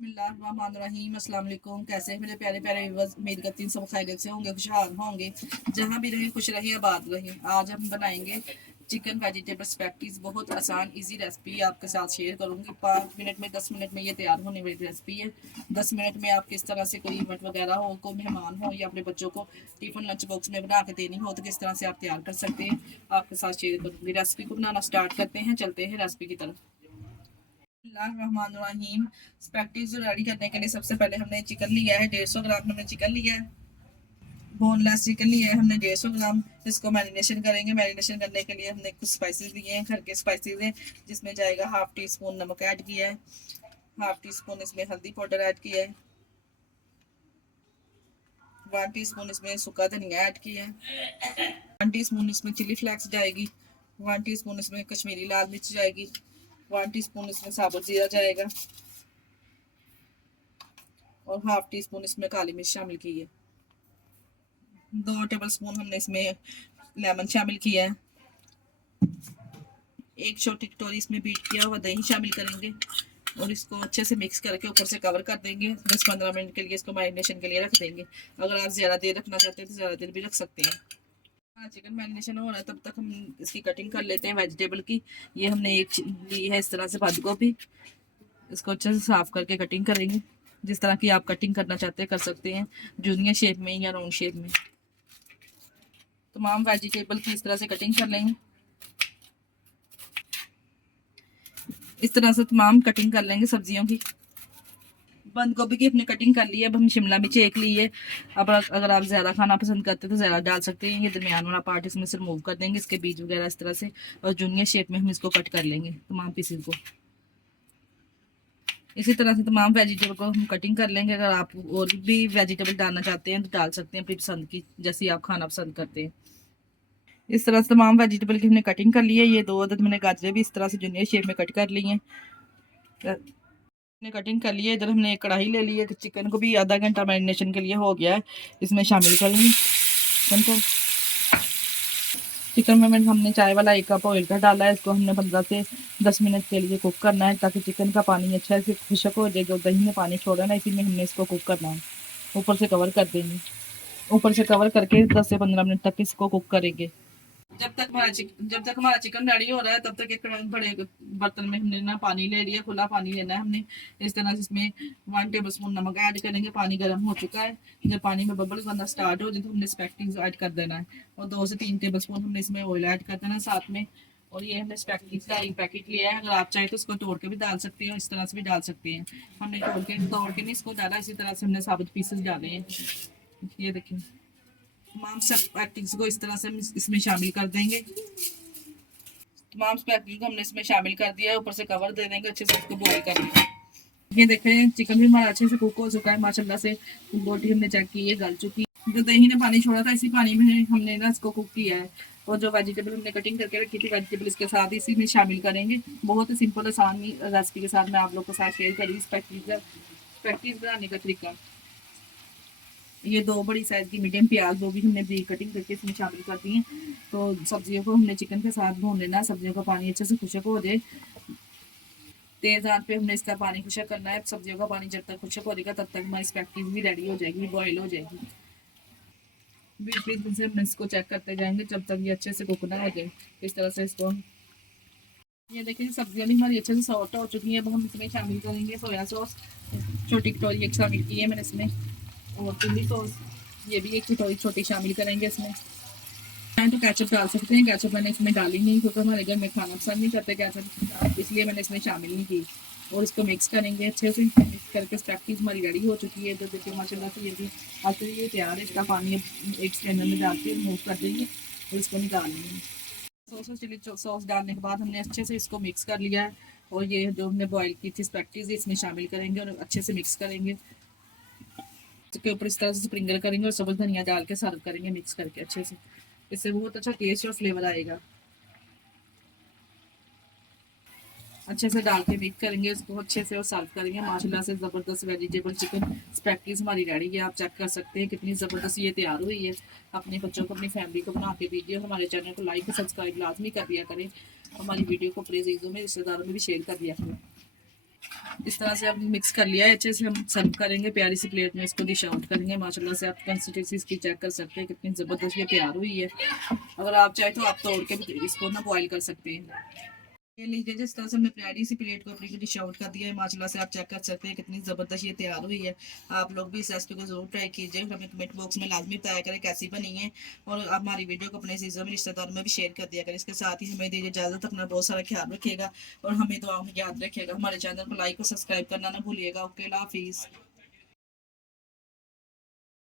बिस्मिल्लाहिर्रहमानिर्रहीम। अस्सलाम वालेकुम। कैसे हैं मेरे प्यारे प्यारे व्यूअर्स? उम्मीद करती हूँ सब खैरियत से होंगे, खुशहाल होंगे। जहाँ भी रहें खुश रहिए, आबाद रहें। आज हम बनाएंगे चिकन वेजिटेबल स्पैगेटीज। बहुत आसान इजी रेसिपी आपके साथ शेयर करूँगी। 5 मिनट में 10 मिनट में ये तैयार होने वाली रेसिपी है। 10 मिनट में आप किस तरह से कोई इवेंट वगैरह हो, कोई मेहमान हो या अपने बच्चों को टिफिन लंच बॉक्स में बना के देनी हो तो किस तरह से आप तैयार कर सकते हैं, आपके साथ शेयर करूँगी। रेसिपी को बनाना स्टार्ट करते हैं, चलते हैं रेसिपी की तरफ। बिस्मिल्लाहिर्रहमानिर्रहीम। स्पैगेटीज रेडी करने के लिए सबसे पहले हमने चिकन लिया है, 150 ग्राम हमने चिकन लिया है। बोनलेस चिकन लिया है हमने 150 ग्राम। इसको मैरिनेशन करेंगे। मैरिनेशन करने के लिए हमने कुछ स्पाइसेस लिए हैं, घर के स्पाइसेस हैं, जिसमें जाएगा हाफ टी स्पून नमक ऐड किया है, हाफ टी स्पून इसमें हल्दी पाउडर ऐड किया है, 1 टीस्पून इसमें सूखा धनिया ऐड किया है, 1 टीस्पून इसमें चिली फ्लेक्स जाएगी, 1 टीस्पून इसमें कश्मीरी लाल मिर्च जाएगी, 1 टीस्पून इसमें साबुत जीरा जाएगा और हाफ टी स्पून इसमें काली मिर्च शामिल की है। 2 टेबल स्पून हमने इसमें लेमन शामिल किया है। एक छोटी कटोरी इसमें बीट किया हुआ दही शामिल करेंगे और इसको अच्छे से मिक्स करके ऊपर से कवर कर देंगे। 10-15 मिनट के लिए इसको मैरिनेशन के लिए रख देंगे। अगर आप ज़्यादा देर रखना चाहते हैं तो ज़्यादा देर भी रख सकते हैं। हाँ, चिकन मैरिनेशन हो रहा है तब तक हम इसकी कटिंग कर लेते हैं वेजिटेबल की। ये हमने एक ली है इस तरह से बंद गोभी। इसको अच्छे से साफ करके कटिंग करेंगे। जिस तरह की आप कटिंग करना चाहते हैं कर सकते हैं, जूनियर शेप में या राउंड शेप में। तमाम वेजिटेबल की इस तरह से कटिंग कर लेंगे। इस तरह से तमाम कटिंग कर लेंगे सब्जियों की। बंद गोभी की अपने कटिंग कर ली है। अब हम शिमला मिर्च एक ली है। अब अगर आप ज़्यादा खाना पसंद करते हैं तो ज़्यादा डाल सकते हैं। ये दरमियान वाला पार्ट इसमें से रिमूव कर देंगे, इसके बीज वगैरह इस तरह से, और जूनियर शेप में हम इसको कट कर लेंगे तमाम पीसेस को। इसी तरह से तमाम वेजिटेबल को हम कटिंग कर लेंगे। अगर आप और भी वेजिटेबल डालना चाहते हैं तो डाल सकते हैं अपनी पसंद की, जैसी आप खाना पसंद करते हैं। इस तरह से तमाम वेजिटेबल की हमने कटिंग कर ली है। ये 2 अदद मैंने गाजरें भी इस तरह से जूनियर शेप में कट कर ली हैं। कटिंग कर लिए। इधर हमने एक कढ़ाई ले ली है। चिकन को भी आधा घंटा मैरिनेशन के लिए हो गया है, इसमें शामिल करेंगे चिकन को। चिकन में हमने चाय वाला 1 कप ऑयल का डाला है। इसको हमने 15 से 10 मिनट के लिए कुक करना है, ताकि चिकन का पानी अच्छा से खुशक हो जाए। जो दही में पानी छोड़ा है ना, इसी में हमने इसको कुक करना है। ऊपर से कवर कर देंगे। ऊपर से कवर करके 10 से 15 मिनट तक इसको कुक करेंगे। जब तक हमारा चिकन रेडी हो रहा है तब तक एक बड़े बर्तन में हमने ना पानी ले लिया। खुला पानी लेना है हमने। इस तरह से इसमें 1 टेबल स्पून नमक ऐड करेंगे। पानी गर्म हो चुका है। जब पानी में बबल्स बनना स्टार्ट हो जाए तो हमने स्पैगेटीज ऐड कर देना है, और 2 से 3 टेबल स्पून हमने इसमें ऑयल ऐड कर देना है साथ में। और ये हमने स्पैगेटीज का एक पैकेट लिया है। अगर आप चाहें तो इसको तोड़ के भी डाल सकते हैं और इस तरह से भी डाल सकते हैं। हमने तोड़ के नहीं इसको डाला, इसी तरह से हमने साबुत पीसेस डाले हैं। ये देखिए, तमाम स्पैगेटीज को इस तरह से हम इसमें शामिल कर देंगे। तमाम स्पैगेटी को हमने इसमें शामिल कर दिया है। ऊपर से कवर दे देंगे, अच्छे से इसको बॉईल कर लेंगे। ये देखें, चिकन भी हमारा अच्छे से कुक हो चुका है माशाल्लाह से। बोटी हमने चेक की है, गल चुकी है। जो दही ने पानी छोड़ा था, इसी पानी में हमने ना इसको कुक किया है। और जो वेजिटेबल हमने कटिंग करके रखी थी, वेजिटेबल इसके साथ इसी में शामिल करेंगे। बहुत ही सिंपल आसान रेसिपी के साथ मैं आप लोग के साथ शेयर करी स्पैगेटीज बनाने का तरीका। ये 2 बड़ी साइज की मीडियम प्याज, वो भी हमने ब्रीक कटिंग करके इसमें शामिल कर दी है। तो सब्जियों को हमने चिकन के साथ भून लेना है। सब्जियों का पानी अच्छे से खुशक हो जाए। तेज आंच पे हमने इसका पानी खुशक करना है। सब्जियों का पानी जब तक खुशक हो जाएगा तब तक हमारी स्पैगेटीज भी रेडी हो जाएगी, बॉयल हो जाएगी। बीच बीच से हम इसको चेक करते जाएंगे जब तक ये अच्छे से कुक ना हो जाए। इस तरह से इसको, ये देखिए सब्जियां भी हमारी अच्छे से सॉफ्ट हो चुकी है। अब हम इसमें शामिल करेंगे सोया सॉस। छोटी कटोरी एक शामिल की है मैंने इसमें, और चिल्ली सॉस ये भी एक कटोरी छोटी शामिल करेंगे इसमें। चाहें तो केचप डाल सकते हैं। केचप मैंने इसमें डाली नहीं क्योंकि हमारे घर में खाना पसंद नहीं करते केचप, इसलिए मैंने इसमें शामिल नहीं की। और इसको मिक्स करेंगे अच्छे से। मिक्स करके स्पैगेटीज हमारी रेडी हो चुकी है। तो देखिए माशाल्लाह से ये भी आज ये तैयार है। इसका पानी एक स्ट्रेनर में डाल के रिमूव कर देंगे और इसको निकाल लेंगे। सॉस और चिली सॉस डालने के बाद हमने अच्छे से इसको मिक्स कर लिया है। और ये जो हमने बॉयल की थी स्पैगेटीज इसमें शामिल करेंगे और अच्छे से मिक्स करेंगे। इसके ऊपर इस तरह से स्प्रिंकल करेंगे और सब्ज़ धनिया डाल के सर्व करेंगे मिक्स करके अच्छे से। इससे बहुत अच्छा टेस्ट और फ्लेवर आएगा। अच्छे से डाल के मिक्स करेंगे इसको अच्छे से और सर्व करेंगे। माशाल्लाह से ज़बरदस्त वेजिटेबल चिकन स्पैगेटीज हमारी रेडी है। आप चेक कर सकते हैं कितनी ज़बरदस्त ये तैयार हुई है। अपने बच्चों को, अपनी फैमिली को बना के दीजिए। हमारे चैनल को लाइक और सब्सक्राइब लाजमी कर दिया करें। हमारी वीडियो को अपने अज़ीज़ों में, रिश्तेदारों में भी शेयर कर दिया करें। इस तरह से हमने मिक्स कर लिया है अच्छे से। हम सर्व करेंगे प्यारी सी प्लेट में, इसको डिश आउट करेंगे। माशाल्लाह से आप कंसिस्टेंसी इसकी चेक कर सकते हैं कितनी ज़बरदस्त ये तैयार हुई है। अगर आप चाहे तो आप तोड़ के भी इसको ना बॉईल कर सकते हैं। ये लीजिए, जिस तरह से हमने प्यारी सी प्लेट को अपनी डिश आउट कर दिया है। माशाल्लाह से आप चेक कर सकते हैं कितनी ज़बरदस्त ये तैयार हुई है। आप लोग भी इस रेसिपी को ज़रूर ट्राई कीजिए, हमें कमेंट बॉक्स में लाजमी बताया करें कैसी बनी है। और आप हमारी वीडियो को अपने अज़ीज़ों में रिश्तेदारों में भी शेयर कर दिया करें। इसके साथ ही हमें दीजिए इजाज़त, अपना बहुत सारा ख्याल रखिएगा और हमें दुआ में याद रखिएगा। हमारे चैनल को लाइक और सब्सक्राइब करना ना भूलिएगा। ओके, अल्लाह हाफिज़।